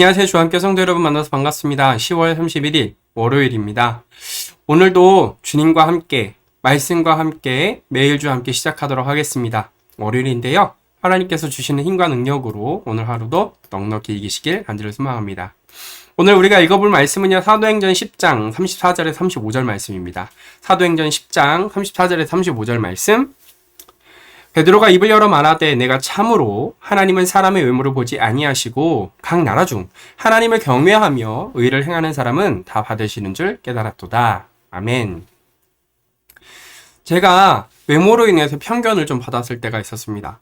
안녕하세요. 주한교 성도 여러분 만나서 반갑습니다. 10월 31일 월요일입니다. 오늘도 주님과 함께 말씀과 함께 매일 주 함께 시작하도록 하겠습니다. 월요일인데요. 하나님께서 주시는 힘과 능력으로 오늘 하루도 넉넉히 이기시길 간절히 소망합니다. 오늘 우리가 읽어볼 말씀은요. 사도행전 10장 34절에 35절 말씀입니다. 사도행전 10장 34절에 35절 말씀. 베드로가 입을 열어 말하되 내가 참으로 하나님은 사람의 외모를 보지 아니하시고 각 나라 중 하나님을 경외하며 의를 행하는 사람은 다 받으시는 줄 깨달았도다. 아멘. 제가 외모로 인해서 편견을 좀 받았을 때가 있었습니다.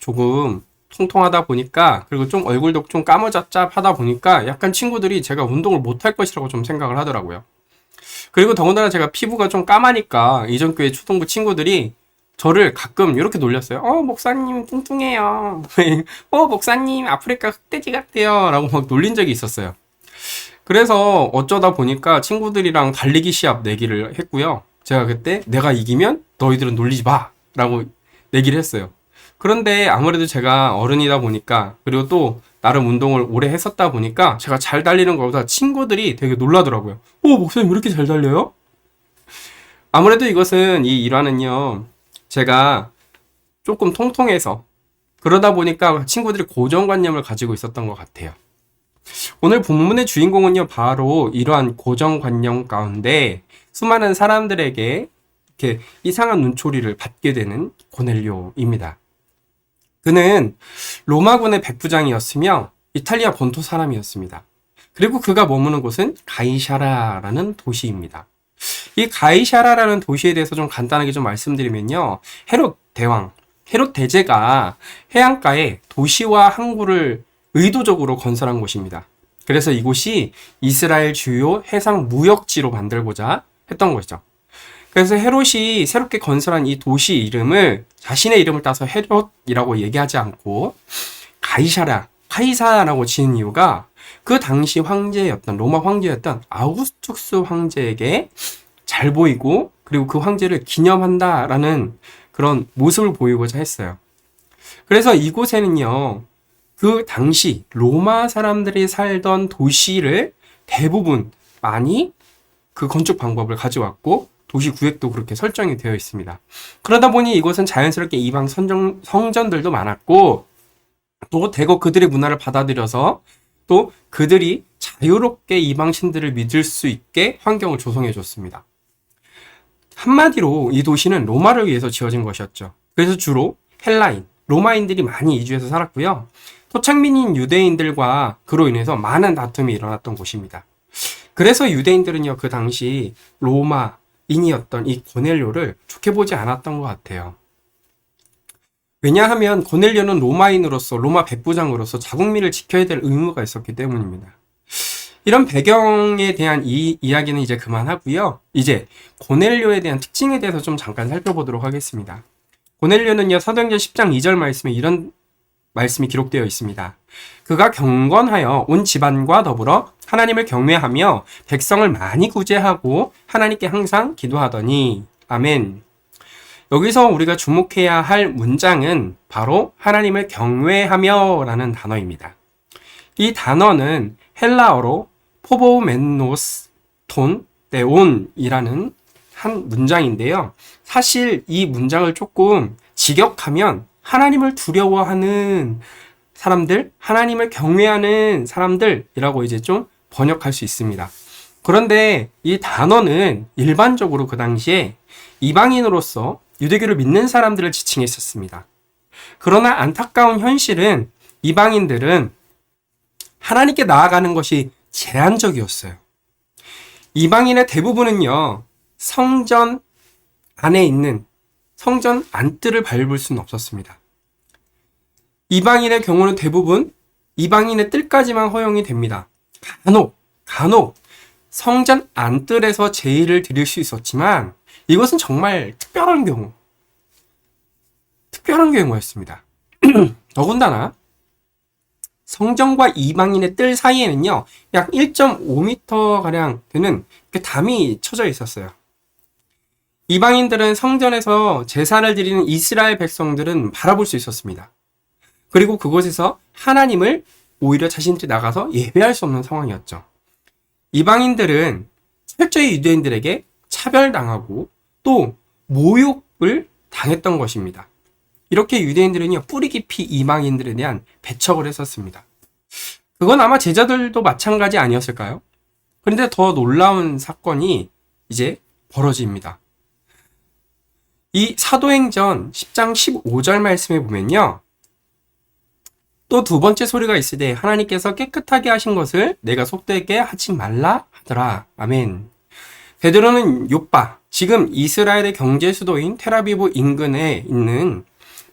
조금 통통하다 보니까, 그리고 좀 얼굴도 좀 까무잡잡하다 보니까 약간 친구들이 제가 운동을 못할 것이라고 좀 생각을 하더라고요. 그리고 더군다나 제가 피부가 좀 까마니까 이전 교회 초등부 친구들이 저를 가끔 이렇게 놀렸어요. 목사님 뚱뚱해요. 목사님 아프리카 흑돼지 같아요. 라고 막 놀린 적이 있었어요. 그래서 어쩌다 보니까 친구들이랑 달리기 시합 내기를 했고요. 제가 그때 내가 이기면 너희들은 놀리지 마. 라고 내기를 했어요. 그런데 아무래도 제가 어른이다 보니까, 그리고 또 나름 운동을 오래 했었다 보니까 제가 잘 달리는 것보다 친구들이 되게 놀라더라고요. 목사님 왜 이렇게 잘 달려요? 아무래도 이것은 이 일화는요. 제가 조금 통통해서 그러다 보니까 친구들이 고정관념을 가지고 있었던 것 같아요. 오늘 본문의 주인공은요, 바로 이러한 고정관념 가운데 수많은 사람들에게 이렇게 이상한 눈초리를 받게 되는 고넬료입니다. 그는 로마군의 백부장이었으며 이탈리아 본토 사람이었습니다. 그리고 그가 머무는 곳은 가이사라라는 도시입니다. 이 가이사라라는 도시에 대해서 좀 간단하게 좀 말씀드리면요. 헤롯 대왕, 헤롯 대제가 해안가에 도시와 항구를 의도적으로 건설한 곳입니다. 그래서 이곳이 이스라엘 주요 해상 무역지로 만들고자 했던 것이죠. 그래서 헤롯이 새롭게 건설한 이 도시 이름을 자신의 이름을 따서 헤롯이라고 얘기하지 않고 카이사라고 지은 이유가 그 당시 황제였던, 로마 황제였던 아우구스투스 황제에게 잘 보이고, 그리고 그 황제를 기념한다라는 그런 모습을 보이고자 했어요. 그래서 이곳에는요, 그 당시 로마 사람들이 살던 도시를 대부분 많이 그 건축 방법을 가져왔고, 도시 구획도 그렇게 설정이 되어 있습니다. 그러다 보니 이곳은 자연스럽게 이방 성전들도 많았고, 또 대거 그들의 문화를 받아들여서 또 그들이 자유롭게 이방 신들을 믿을 수 있게 환경을 조성해 줬습니다. 한마디로 이 도시는 로마를 위해서 지어진 것이었죠. 그래서 주로 헬라인, 로마인들이 많이 이주해서 살았고요. 토착민인 유대인들과 그로 인해서 많은 다툼이 일어났던 곳입니다. 그래서 유대인들은요, 그 당시 로마인이었던 이 고넬료를 좋게 보지 않았던 것 같아요. 왜냐하면 고넬료는 로마인으로서, 로마 백부장으로서 자국민을 지켜야 될 의무가 있었기 때문입니다. 이런 배경에 대한 이 이야기는 이제 그만하고요. 이제 고넬료에 대한 특징에 대해서 좀 잠깐 살펴보도록 하겠습니다. 고넬료는요, 사도행전 10장 2절 말씀에 이런 말씀이 기록되어 있습니다. 그가 경건하여 온 집안과 더불어 하나님을 경외하며 백성을 많이 구제하고 하나님께 항상 기도하더니. 아멘. 여기서 우리가 주목해야 할 문장은 바로 하나님을 경외하며 라는 단어입니다. 이 단어는 헬라어로 포보멘노스 톤 네온이라는 한 문장인데요. 사실 이 문장을 조금 직역하면 하나님을 두려워하는 사람들, 하나님을 경외하는 사람들이라고 이제 좀 번역할 수 있습니다. 그런데 이 단어는 일반적으로 그 당시에 이방인으로서 유대교를 믿는 사람들을 지칭했었습니다. 그러나 안타까운 현실은 이방인들은 하나님께 나아가는 것이 제한적이었어요. 이방인의 대부분은요, 성전 안에 있는 성전 안뜰을 밟을 수는 없었습니다. 이방인의 경우는 대부분 이방인의 뜰까지만 허용이 됩니다. 간혹 성전 안뜰에서 제의를 드릴 수 있었지만 이것은 정말 특별한 경우였습니다. 더군다나 성전과 이방인의 뜰 사이에는요, 약 1.5m가량 되는 담이 쳐져 있었어요. 이방인들은 성전에서 제사를 드리는 이스라엘 백성들은 바라볼 수 있었습니다. 그리고 그곳에서 하나님을 오히려 자신들이 나가서 예배할 수 없는 상황이었죠. 이방인들은 철저히 유대인들에게 차별당하고 또 모욕을 당했던 것입니다. 이렇게 유대인들은요, 뿌리 깊이 이방인들에 대한 배척을 했었습니다. 그건 아마 제자들도 마찬가지 아니었을까요? 그런데 더 놀라운 사건이 이제 벌어집니다. 이 사도행전 10장 15절 말씀에 보면요, 또 두 번째 소리가 있으되 하나님께서 깨끗하게 하신 것을 내가 속되게 하지 말라 하더라. 아멘. 베드로는 욥바, 지금 이스라엘의 경제 수도인 텔아비브 인근에 있는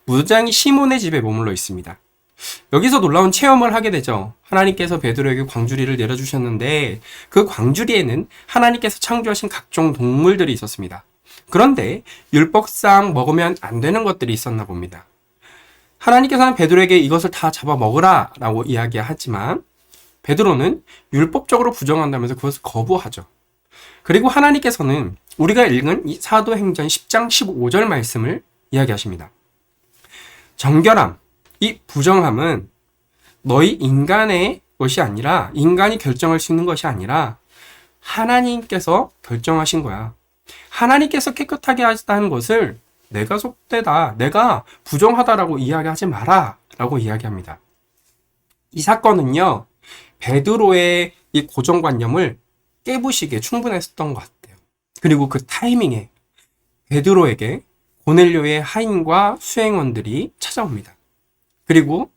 무장이 시몬의 집에 머물러 있습니다. 여기서 놀라운 체험을 하게 되죠. 하나님께서 베드로에게 광주리를 내려주셨는데 그 광주리에는 하나님께서 창조하신 각종 동물들이 있었습니다. 그런데 율법상 먹으면 안 되는 것들이 있었나 봅니다. 하나님께서는 베드로에게 이것을 다 잡아 먹으라 라고 이야기하지만 베드로는 율법적으로 부정한다면서 그것을 거부하죠. 그리고 하나님께서는 우리가 읽은 이 사도행전 10장 15절 말씀을 이야기하십니다. 정결함, 이 부정함은 너희 인간의 것이 아니라, 인간이 결정할 수 있는 것이 아니라 하나님께서 결정하신 거야. 하나님께서 깨끗하게 하시다는 것을 내가 속되다, 내가 부정하다라고 이야기하지 마라 라고 이야기합니다. 이 사건은요, 베드로의 이 고정관념을 깨부시기에 충분했었던 것 같아요. 그리고 그 타이밍에 베드로에게 고넬료의 하인과 수행원들이 찾아옵니다. 그리고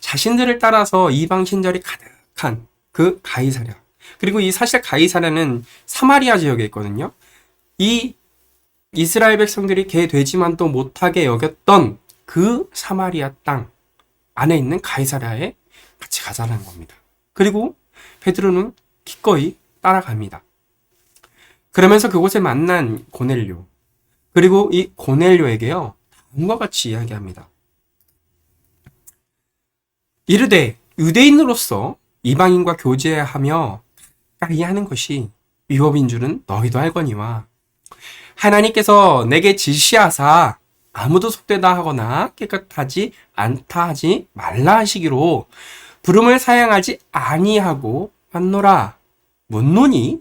자신들을 따라서 이방 신절이 가득한 그 가이사랴, 그리고 이 사실 가이사랴는 사마리아 지역에 있거든요. 이 이스라엘 백성들이 개 되지만도 못하게 여겼던 그 사마리아 땅 안에 있는 가이사랴에 같이 가자는 겁니다. 그리고 베드로는 기꺼이 따라갑니다. 그러면서 그곳에 만난 고넬료, 그리고 이 고넬료에게요, 다음과 같이 이야기합니다. 이르되 유대인으로서 이방인과 교제하며 가까이 하는 것이 위법인 줄은 너희도 알거니와 하나님께서 내게 지시하사 아무도 속되다 하거나 깨끗하지 않다 하지 말라 하시기로 부름을 사양하지 아니하고 왔노라. 묻노니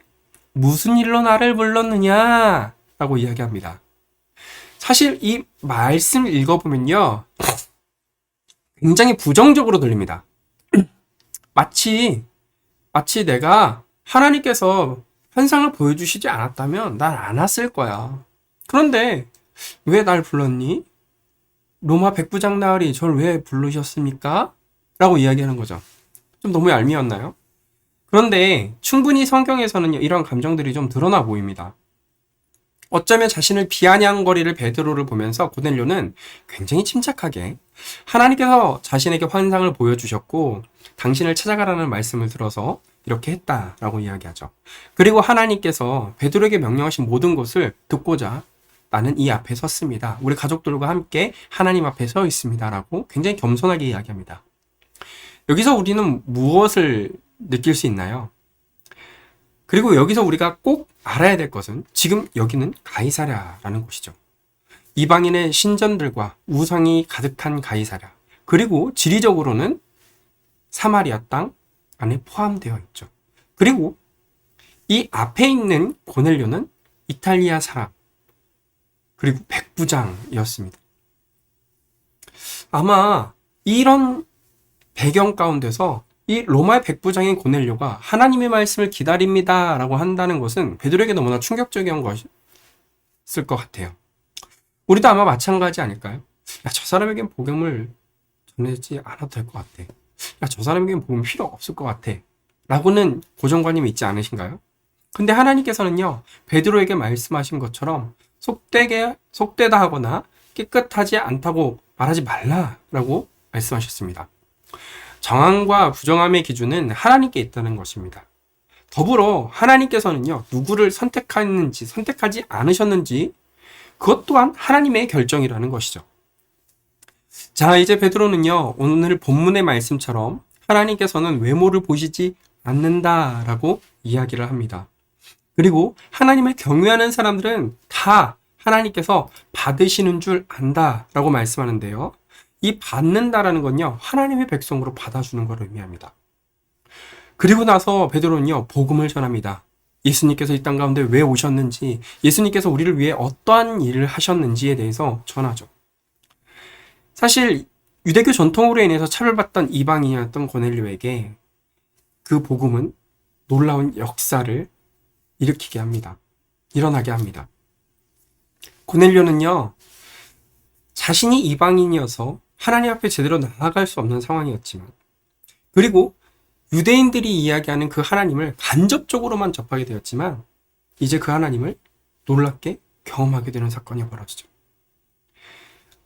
무슨 일로 나를 불렀느냐? 라고 이야기합니다. 사실 이 말씀을 읽어보면요, 굉장히 부정적으로 들립니다. 마치 내가 하나님께서 환상을 보여주시지 않았다면 날 안 왔을 거야. 그런데 왜 날 불렀니? 로마 백부장 나으리 저를 왜 부르셨습니까? 라고 이야기하는 거죠. 좀 너무 얄미웠나요? 그런데 충분히 성경에서는요, 이런 감정들이 좀 드러나 보입니다. 어쩌면 자신을 비아냥거리를 베드로를 보면서 고넬료는 굉장히 침착하게 하나님께서 자신에게 환상을 보여주셨고 당신을 찾아가라는 말씀을 들어서 이렇게 했다라고 이야기하죠. 그리고 하나님께서 베드로에게 명령하신 모든 것을 듣고자 나는 이 앞에 섰습니다. 우리 가족들과 함께 하나님 앞에 서 있습니다. 라고 굉장히 겸손하게 이야기합니다. 여기서 우리는 무엇을 느낄 수 있나요? 그리고 여기서 우리가 꼭 알아야 될 것은 지금 여기는 가이사랴라는 곳이죠. 이방인의 신전들과 우상이 가득한 가이사랴, 그리고 지리적으로는 사마리아 땅 안에 포함되어 있죠. 그리고 이 앞에 있는 고넬료는 이탈리아 사람, 그리고 백부장이었습니다. 아마 이런 배경 가운데서 이 로마의 백부장인 고넬료가 하나님의 말씀을 기다립니다 라고 한다는 것은 베드로에게 너무나 충격적인 것일 것 같아요. 우리도 아마 마찬가지 아닐까요? 야, 저 사람에겐 복음을 전하지 않아도 될 것 같아. 야, 저 사람에겐 복음 필요 없을 것 같아. 라고는 고정관념이 있지 않으신가요? 근데 하나님께서는요, 베드로에게 말씀하신 것처럼 속되다 하거나 깨끗하지 않다고 말하지 말라라고 말씀하셨습니다. 정함과 부정함의 기준은 하나님께 있다는 것입니다. 더불어 하나님께서는요, 누구를 선택했는지 선택하지 않으셨는지 그것 또한 하나님의 결정이라는 것이죠. 자, 이제 베드로는요, 오늘 본문의 말씀처럼 하나님께서는 외모를 보시지 않는다라고 이야기를 합니다. 그리고 하나님을 경외하는 사람들은 다 하나님께서 받으시는 줄 안다라고 말씀하는데요. 이 받는다라는 건요, 하나님의 백성으로 받아주는 걸 의미합니다. 그리고 나서 베드로는요, 복음을 전합니다. 예수님께서 이 땅 가운데 왜 오셨는지, 예수님께서 우리를 위해 어떠한 일을 하셨는지에 대해서 전하죠. 사실 유대교 전통으로 인해서 차별받던 이방인이었던 고넬료에게 그 복음은 놀라운 역사를 일으키게 합니다. 일어나게 합니다. 고넬료는요, 자신이 이방인이어서 하나님 앞에 제대로 나아갈 수 없는 상황이었지만, 그리고 유대인들이 이야기하는 그 하나님을 간접적으로만 접하게 되었지만, 이제 그 하나님을 놀랍게 경험하게 되는 사건이 벌어지죠.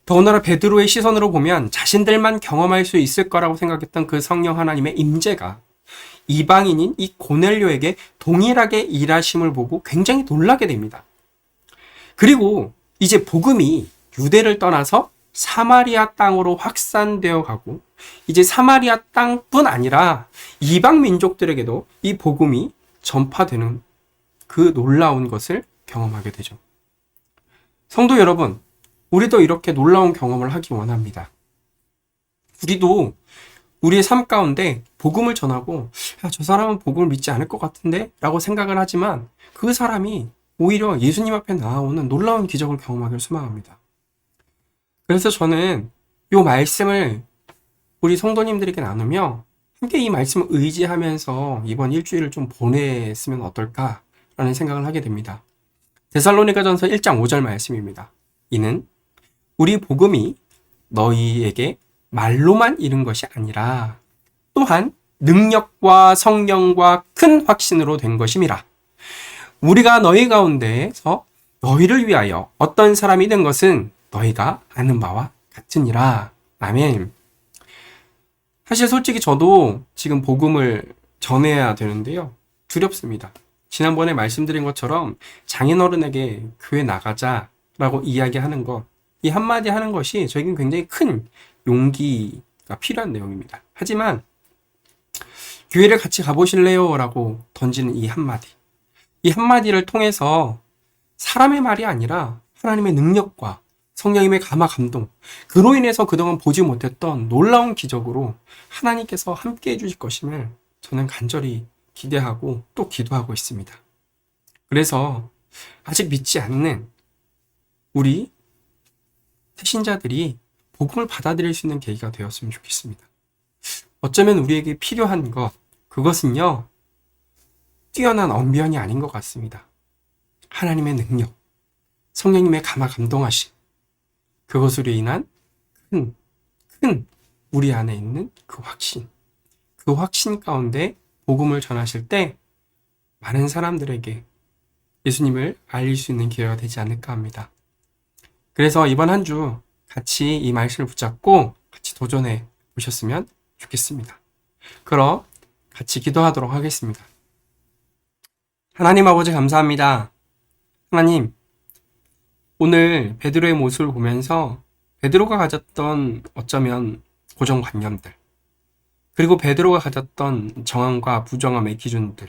더군다나 베드로의 시선으로 보면 자신들만 경험할 수 있을 거라고 생각했던 그 성령 하나님의 임재가 이방인인 이 고넬료에게 동일하게 일하심을 보고 굉장히 놀라게 됩니다. 그리고 이제 복음이 유대를 떠나서 사마리아 땅으로 확산되어 가고, 이제 사마리아 땅뿐 아니라 이방 민족들에게도 이 복음이 전파되는 그 놀라운 것을 경험하게 되죠. 성도 여러분, 우리도 이렇게 놀라운 경험을 하기 원합니다. 우리도 우리의 삶 가운데 복음을 전하고, 야, 저 사람은 복음을 믿지 않을 것 같은데? 라고 생각을 하지만 그 사람이 오히려 예수님 앞에 나아오는 놀라운 기적을 경험하기를 소망합니다. 그래서 저는 이 말씀을 우리 성도님들에게 나누며 함께 이 말씀을 의지하면서 이번 일주일을 좀 보냈으면 어떨까라는 생각을 하게 됩니다. 데살로니가전서 1장 5절 말씀입니다. 이는 우리 복음이 너희에게 말로만 이른 것이 아니라 또한 능력과 성령과 큰 확신으로 된 것임이라. 우리가 너희 가운데에서 너희를 위하여 어떤 사람이 된 것은 너희가 아는 바와 같으니라. 아멘. 사실 솔직히 저도 지금 복음을 전해야 되는데요, 두렵습니다. 지난번에 말씀드린 것처럼 장인어른에게 교회 나가자라고 이야기하는 것, 이 한마디 하는 것이 저에겐 굉장히 큰 용기가 필요한 내용입니다. 하지만 교회를 같이 가보실래요? 라고 던지는 이 한마디를 통해서 사람의 말이 아니라 하나님의 능력과 성령님의 감화 감동, 그로 인해서 그동안 보지 못했던 놀라운 기적으로 하나님께서 함께 해주실 것임을 저는 간절히 기대하고 또 기도하고 있습니다. 그래서 아직 믿지 않는 우리 새신자들이 복음을 받아들일 수 있는 계기가 되었으면 좋겠습니다. 어쩌면 우리에게 필요한 그것은요, 뛰어난 언변이 아닌 것 같습니다. 하나님의 능력, 성령님의 감화 감동하심, 그것으로 인한 큰 우리 안에 있는 그 확신 가운데 복음을 전하실 때 많은 사람들에게 예수님을 알릴 수 있는 기회가 되지 않을까 합니다. 그래서 이번 한 주 같이 이 말씀을 붙잡고 같이 도전해 보셨으면 좋겠습니다. 그럼 같이 기도하도록 하겠습니다. 하나님 아버지 감사합니다. 하나님, 오늘 베드로의 모습을 보면서 베드로가 가졌던 어쩌면 고정관념들, 그리고 베드로가 가졌던 정함과 부정함의 기준들,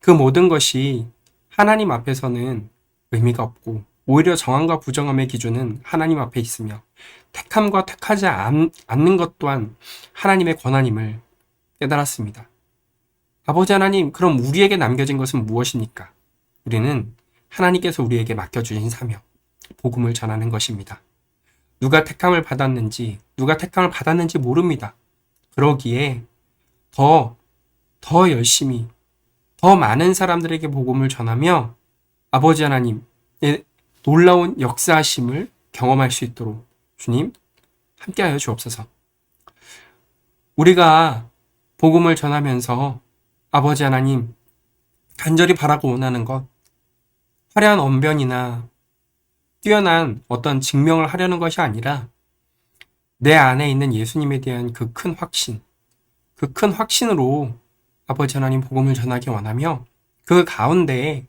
그 모든 것이 하나님 앞에서는 의미가 없고 오히려 정함과 부정함의 기준은 하나님 앞에 있으며 택함과 택하지 않는 것 또한 하나님의 권한임을 깨달았습니다. 아버지 하나님, 그럼 우리에게 남겨진 것은 무엇입니까? 우리는 하나님께서 우리에게 맡겨주신 사명, 복음을 전하는 것입니다. 누가 택함을 받았는지 모릅니다. 그러기에 더 열심히, 더 많은 사람들에게 복음을 전하며 아버지 하나님의 놀라운 역사하심을 경험할 수 있도록 주님 함께하여 주옵소서. 우리가 복음을 전하면서 아버지 하나님 간절히 바라고 원하는 것, 화려한 언변이나 뛰어난 어떤 증명을 하려는 것이 아니라 내 안에 있는 예수님에 대한 그 큰 확신으로 아버지 하나님 복음을 전하기 원하며 그 가운데에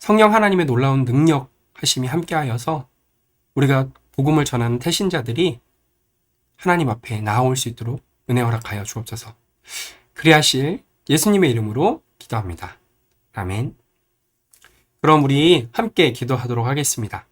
성령 하나님의 놀라운 능력 하심이 함께하여서 우리가 복음을 전하는 태신자들이 하나님 앞에 나아올 수 있도록 은혜 허락하여 주옵소서. 그리하실 예수님의 이름으로 기도합니다. 아멘. 그럼 우리 함께 기도하도록 하겠습니다.